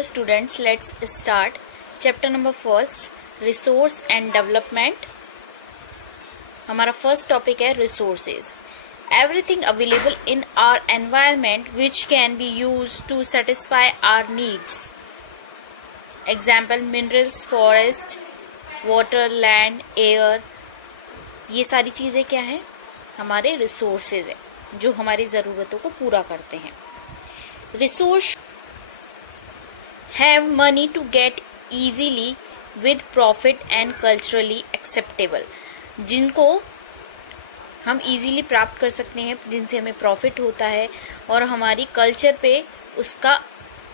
Hello students, let's start. Chapter number first, resource and development. हमारा first topic है resources. Everything available in our environment which can be used to satisfy our needs. Example, minerals, forest, water, land, air. ये सारी चीजें क्या हैं? हमारे resources हैं जो हमारी ज़रूरतों को पूरा करते हैं. Resource have money to get easily with profit and culturally acceptable. जिनको हम easily प्राप्त कर सकते हैं, जिनसे हमें प्रॉफिट होता है और हमारी कल्चर पे उसका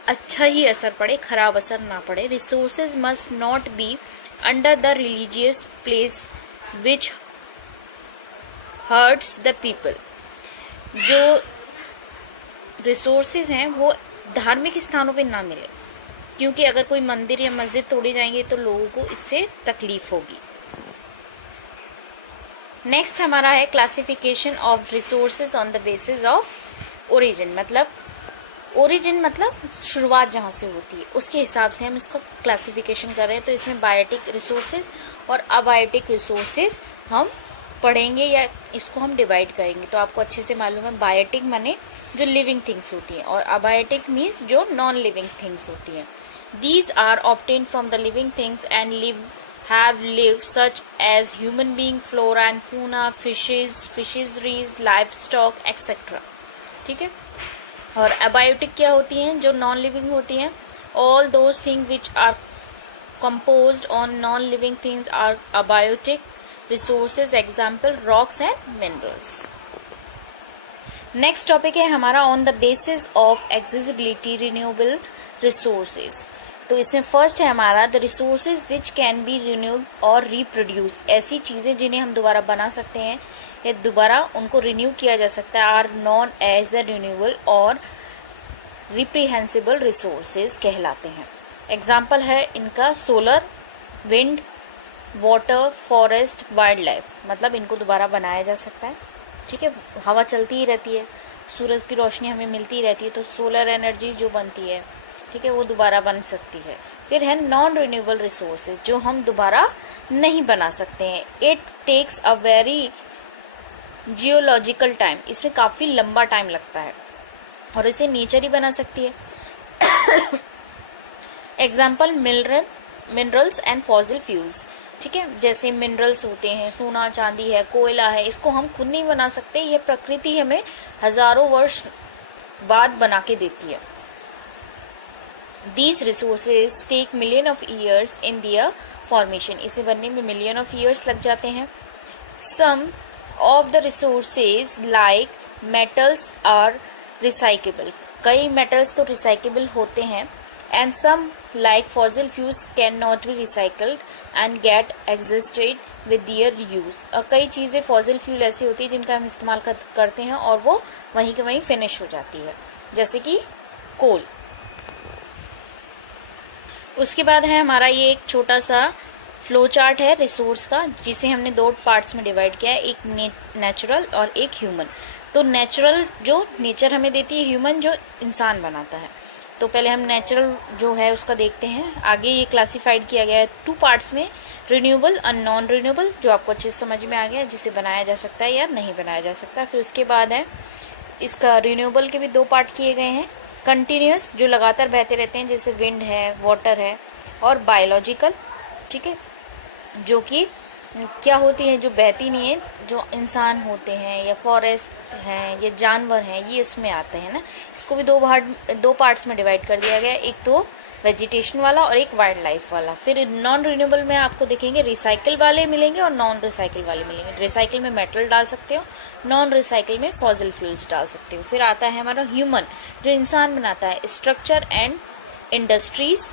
अच्छा ही असर पड़े, खराब असर ना पड़े. Resources must not be under the religious place which hurts the people. जो रिसोर्सेज हैं वो धार्मिक स्थानों पे ना मिले, क्योंकि अगर कोई मंदिर या मस्जिद तोड़ी जाएंगे तो लोगों को इससे तकलीफ होगी. नेक्स्ट हमारा है classification of resources on the basis of origin. Origin मतलब शुरुआत जहां से होती है उसके हिसाब से हम इसका क्लासिफिकेशन कर रहे हैं. तो इसमें बायोटिक रिसोर्सेज और अबायोटिक रिसोर्सेज हम पढ़ेंगे या इसको हम डिवाइड करेंगे. तो आपको अच्छे से मालूम है, बायोटिक माने जो लिविंग थिंग्स होती हैं और अबायोटिक मीन्स जो नॉन लिविंग थिंग्स होती हैं. These are obtained from the living things and have lived such as human being, flora and fauna, fisheries, livestock, etc. ठीक है. और अबायोटिक क्या होती हैं? जो नॉन लिविंग होती हैं. all those things which are composed on non living things are abiotic resources. example, rocks and minerals. Next topic है हमारा on the basis of accessibility renewable resources. तो इसमें फर्स्ट है हमारा the resources which can be renewed और reproduce. ऐसी चीजें जिन्हें हम दोबारा बना सकते हैं या दोबारा उनको रिन्यू किया जा सकता है are non as the renewable और रिप्रीहेंसिबल रिसोर्सेज कहलाते हैं. एग्जाम्पल है इनका solar, wind, water, forest, wild life. मतलब इनको दोबारा बनाया जा सकता है. ठीक है. हवा चलती ही रहती है, सूरज की रोशनी हमें मिलती रहती है, तो सोलर एनर्जी जो बनती है, ठीक है, वो दोबारा बन सकती है. फिर है नॉन रिन्यूएबल रिसोर्सेज जो हम दोबारा नहीं बना सकते हैं. It takes a very geological time. इसमें काफी लंबा टाइम लगता है और इसे नेचर ही बना सकती है. Example, minerals and fossil fuels. ठीक है. जैसे मिनरल्स होते हैं, सोना, चांदी है, कोयला है, इसको हम खुद नहीं बना सकते. ये प्रकृति हमें हजारों वर्ष बाद बना के देती है. These resources take million of years in their formation. इसे बनने में million of years लग जाते हैं. Some of the resources like metals are recyclable. कई metals तो recyclable होते हैं. And some like fossil fuels cannot be recycled and get exhausted with their use. कई चीजें fossil fuel ऐसी होती है जिनका हम इस्तेमाल करते हैं और वो वहीं के वहीं फिनिश हो जाती है, जैसे कि कोल. उसके बाद है हमारा ये एक छोटा सा फ्लो चार्ट है रिसोर्स का, जिसे हमने दो पार्ट्स में डिवाइड किया है, एक नेचुरल और एक ह्यूमन. तो नेचुरल जो नेचर हमें देती है, ह्यूमन जो इंसान बनाता है. तो पहले हम नेचुरल जो है उसका देखते हैं. आगे ये क्लासिफाइड किया गया है टू पार्ट्स में, रिन्यूएबल और नॉन रिन्यूएबल, जो आपको अच्छे से समझ में आ गया, जिसे बनाया जा सकता है या नहीं बनाया जा सकता. फिर उसके बाद है इसका रिन्यूएबल के भी दो पार्ट किए गए हैं. कंटिन्यूअस जो लगातार बहते रहते हैं, जैसे विंड है, वाटर है, और बायोलॉजिकल, ठीक है, जो कि क्या होती है, जो बहती नहीं है, जो इंसान होते हैं या फॉरेस्ट हैं या जानवर हैं, ये इसमें आते हैं ना. इसको भी दो पार्ट्स में डिवाइड कर दिया गया. एक तो वेजिटेशन वाला और एक वाइल्ड लाइफ वाला. फिर नॉन रिन्यूएबल में आपको देखेंगे रिसाइकिल वाले मिलेंगे और नॉन रिसाइकिल वाले मिलेंगे. रिसाइकिल में मेटल डाल सकते हो, नॉन रिसाइकिल में फॉसिल फ्यूल्स डाल सकते हो. फिर आता है हमारा ह्यूमन, जो इंसान बनाता है, स्ट्रक्चर एंड इंडस्ट्रीज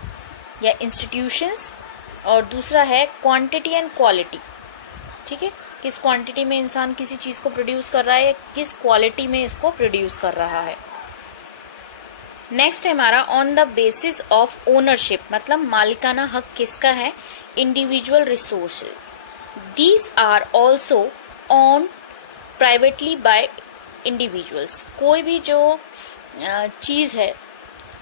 या इंस्टीट्यूशंस. और दूसरा है क्वांटिटी एंड क्वालिटी. ठीक है. किस क्वांटिटी में इंसान किसी चीज को प्रोड्यूस कर रहा है, किस क्वालिटी में इसको प्रोड्यूस कर रहा है. नेक्स्ट है हमारा on the basis of ownership, मतलब मालिकाना हक किसका है, individual resources. These are also own privately by individuals. कोई भी जो चीज है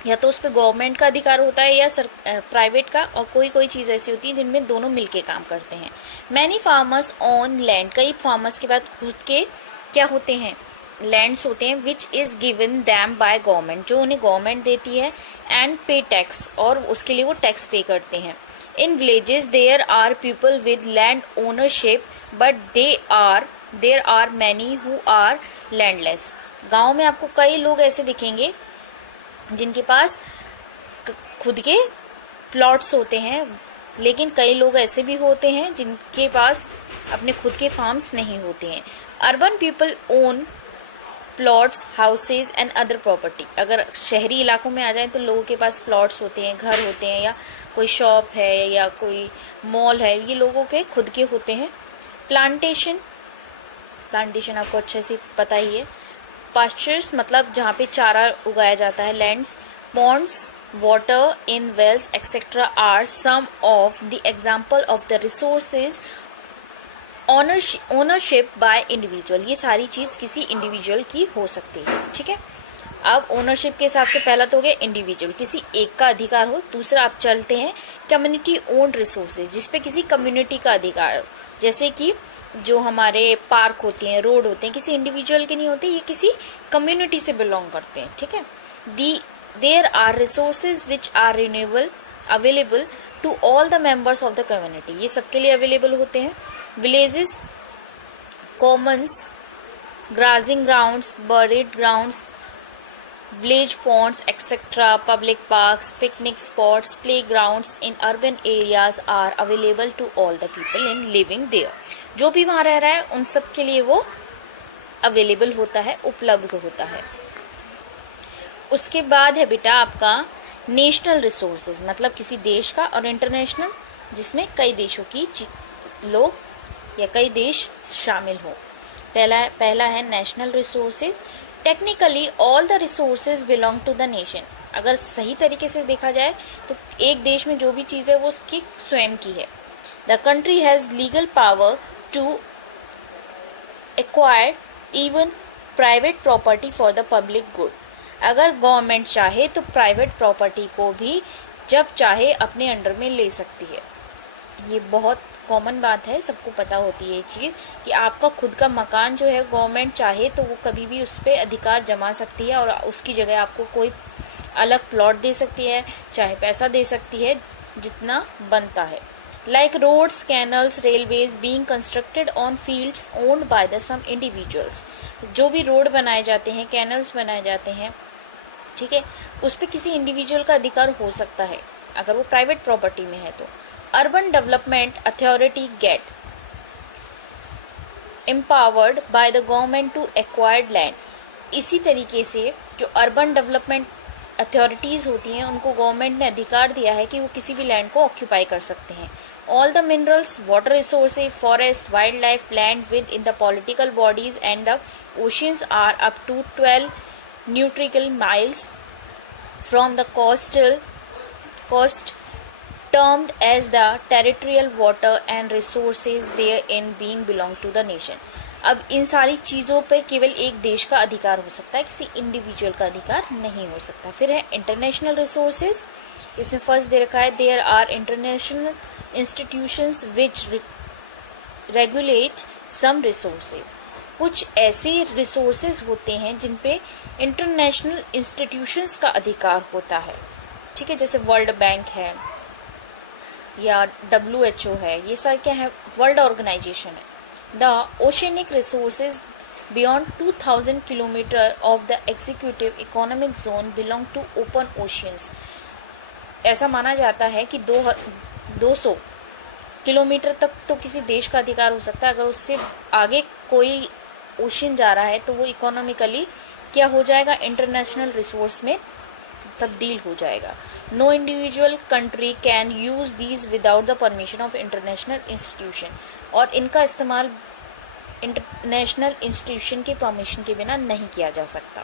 या तो उस पर गवर्नमेंट का अधिकार होता है या प्राइवेट का, और कोई कोई चीज ऐसी होती है जिनमें दोनों मिलके काम करते हैं। मैनी फार्मर्स ऑन लैंड, कई फार्मर्स के पास खुद के क्या होते हैं, लैंड्स होते हैं, which is given them by government, जो उन्हें गवर्नमेंट देती है, एंड पे टैक्स, और उसके लिए वो टैक्स पे करते हैं। In villages there are people with land ownership but there are many who are landless. गांव में आपको कई लोग ऐसे दिखेंगे जिनके पास खुद के प्लॉट्स होते हैं, लेकिन कई लोग ऐसे भी होते हैं जिनके पास अपने खुद के फार्म्स नहीं होते हैं। Urban people own plots, houses and other property. अगर शहरी इलाकों में आ जाए तो लोगों के पास प्लॉट्स होते हैं, घर होते हैं, या कोई शॉप है या कोई मॉल है, ये लोगों के खुद के होते हैं। प्लांटेशन आपको अच्छे से पता ही है। पास्चर्स मतलब जहाँ पे चारा उगाया जाता है। Lands, ponds, water in wells etcetera are some of the example of the resources ownership by individual. ये सारी चीज किसी इंडिविजुअल की हो सकती है, ठीक है। अब ओनरशिप के हिसाब से पहला तो हो गया इंडिविजुअल, किसी एक का अधिकार हो। दूसरा आप चलते हैं कम्युनिटी ओन्ड रिसोर्सेज, जिसपे किसी कम्युनिटी का अधिकार हो, जैसे कि जो हमारे पार्क होते हैं, रोड होते हैं, किसी इंडिविजुअल के नहीं होते, ये किसी कम्युनिटी से बिलोंग करते हैं, ठीक है। There are resources which are renewable available to all the members of the community, ये सबके लिए अवेलेबल होते हैं। Villages, commons, grazing grounds, buried grounds, village ponds etc, public parks, picnic spots, playgrounds in urban areas are available to all the people in living there। जो भी वहां रह रहा है उन सब के लिए वो अवेलेबल होता है, उपलब्ध होता है। उसके बाद है बेटा आपका नेशनल रिसोर्सेज, मतलब किसी देश का, और इंटरनेशनल जिसमें कई देशों की लोग या कई देश शामिल हो। पहला है national resources. Technically all the resources belong to the nation. अगर सही तरीके से देखा जाए तो एक देश में जो भी चीज है वो उसकी स्वयं की है। The country has legal power to acquire even private property for the public good. अगर गवर्नमेंट चाहे तो प्राइवेट प्रॉपर्टी को भी जब चाहे अपने अंडर में ले सकती है। ये बहुत कॉमन बात है, सबको पता होती है ये चीज कि आपका खुद का मकान जो है गवर्नमेंट चाहे तो वो कभी भी उस पर अधिकार जमा सकती है और उसकी जगह आपको कोई अलग प्लॉट दे सकती है, चाहे पैसा दे सकती है जितना बनता है। Like roads, canals, railways being constructed on fields owned by the some individuals. जो भी रोड बनाए जाते हैं, कैनल्स बनाए जाते हैं, ठीक है, उस पर किसी इंडिविजुअल का अधिकार हो सकता है अगर वो प्राइवेट प्रॉपर्टी में है तो। Urban development authority get empowered by the government to acquired land. इसी तरीके से जो अर्बन डेवलपमेंट अथॉरिटीज होती हैं उनको गवर्नमेंट ने अधिकार दिया है कि वो किसी भी लैंड को ऑक्यूपाई कर सकते हैं। All the minerals, water resources, forest, wild life, land within the political bodies and the oceans are up to 12 nautical miles from the coast termed as the territorial water and resources therein being belong to the nation। अब इन सारी चीजों पे केवल एक देश का अधिकार हो सकता है, किसी इंडिविजुअल का अधिकार नहीं हो सकता। फिर है इंटरनेशनल रिसोर्सेज। इसमें फर्स्ट दे रखा है there are international institutions which regulate some resources. कुछ ऐसे रिसोर्सेज होते हैं जिन पे इंटरनेशनल इंस्टीट्यूशंस का अधिकार होता है, ठीक है, जैसे वर्ल्ड बैंक है या WHO है, ये सारे क्या है, वर्ल्ड ऑर्गेनाइजेशन है। The oceanic resources beyond 2000 kilometre of the executive economic zone belong to open oceans. ऐसा माना जाता है कि 200 किलोमीटर तक तो किसी देश का अधिकार हो सकता है। अगर उससे आगे कोई ओशन जा रहा है तो वो इकोनॉमिकली क्या हो जाएगा, इंटरनेशनल रिसोर्स में तब्दील हो जाएगा। No individual country can use these without the permission of international institution. और इनका इस्तेमाल इंटरनेशनल इंस्टीट्यूशन के परमिशन के बिना नहीं किया जा सकता।